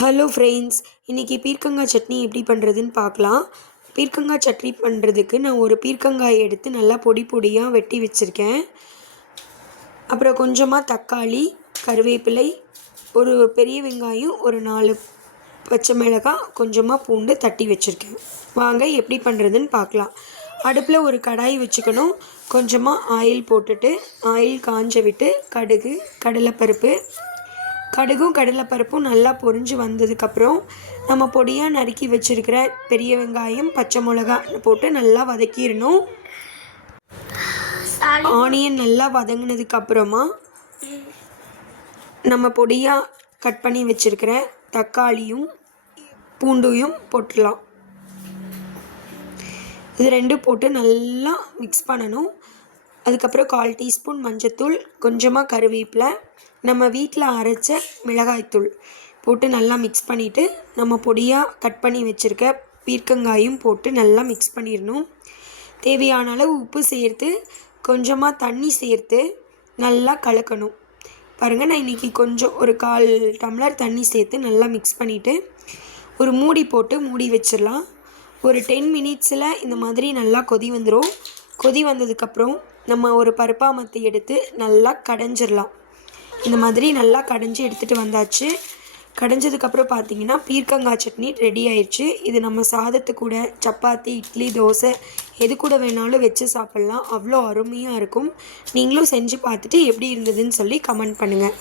Hello friends இன்றைக்கி பீர்க்கங்காய் சட்னி எப்படி பண்ணுறதுன்னு பார்க்கலாம். பீர்க்கங்காய் சட்னி பண்ணுறதுக்கு நான் ஒரு பீர்க்கங்காய் எடுத்து நல்லா பொடி பொடியாக வெட்டி வச்சுருக்கேன். அப்புறம் கொஞ்சமாக தக்காளி கருவேப்பிலை ஒரு பெரிய வெங்காயம் ஒரு நாலு பச்சை மிளகாய் கொஞ்சமாக பூண்டு தட்டி வச்சுருக்கேன். வாங்க எப்படி பண்ணுறதுன்னு பார்க்கலாம். அடுப்பில் ஒரு கடாய் வச்சுக்கணும். கொஞ்சமாக ஆயில் போட்டுட்டு ஆயில் காஞ்ச விட்டு கடுகு கடலைப்பருப்பு கடுகும் கடலைப்பருப்பும் நல்லா பொரிஞ்சு வந்ததுக்கப்புறம் நம்ம பொடியாக நறுக்கி வச்சுருக்கிற பெரிய வெங்காயம் பச்சை மிளகா போட்டு நல்லா வதக்கிடணும். ஆனியன் நல்லா வதங்கினதுக்கப்புறமா நம்ம பொடியாக கட் பண்ணி வச்சுருக்கிற தக்காளியும் பூண்டையும் போட்டுடலாம். இது ரெண்டும் போட்டு நல்லா மிக்ஸ் பண்ணணும். அதுக்கப்புறம் கால் டீஸ்பூன் மஞ்சத்தூள் கொஞ்சமாக கருவேப்பிலை. நம்ம வீட்டில் அரைச்ச மிளகாய்த்தூள் போட்டு நல்லா மிக்ஸ் பண்ணிவிட்டு நம்ம பொடியாக கட் பண்ணி வச்சுருக்க பீர்க்கங்காயும் போட்டு நல்லா மிக்ஸ் பண்ணிடணும். தேவையான அளவு உப்பு சேர்த்து கொஞ்சமாக தண்ணி சேர்த்து நல்லா கலக்கணும். பாருங்கள் நான் இன்றைக்கி கொஞ்சம் ஒரு கால் டம்ளர் தண்ணி சேர்த்து நல்லா மிக்ஸ் பண்ணிவிட்டு ஒரு மூடி போட்டு மூடி வச்சிடலாம். ஒரு டென் மினிட்ஸில் இந்த மாதிரி நல்லா கொதி வந்துடும் கொதி வந்ததுக்கப்புறம் நம்ம ஒரு பருப்பாமத்தை எடுத்து நல்லா கடைஞ்சிடலாம் இந்த மாதிரி நல்லா கடைஞ்சி எடுத்துகிட்டு வந்தாச்சு. கடைஞ்சதுக்கப்புறம் பார்த்தீங்கன்னா பீர்க்கங்காய் சட்னி ரெடி ஆயிடுச்சு இது நம்ம சாதத்து கூட சப்பாத்தி இட்லி தோசை எது கூட வேணாலும் வச்சு சாப்பிட்லாம். அவ்வளோ அருமையாக இருக்கும். நீங்களும் செஞ்சு பார்த்துட்டு எப்படி இருந்ததுன்னு சொல்லி கமெண்ட் பண்ணுங்கள்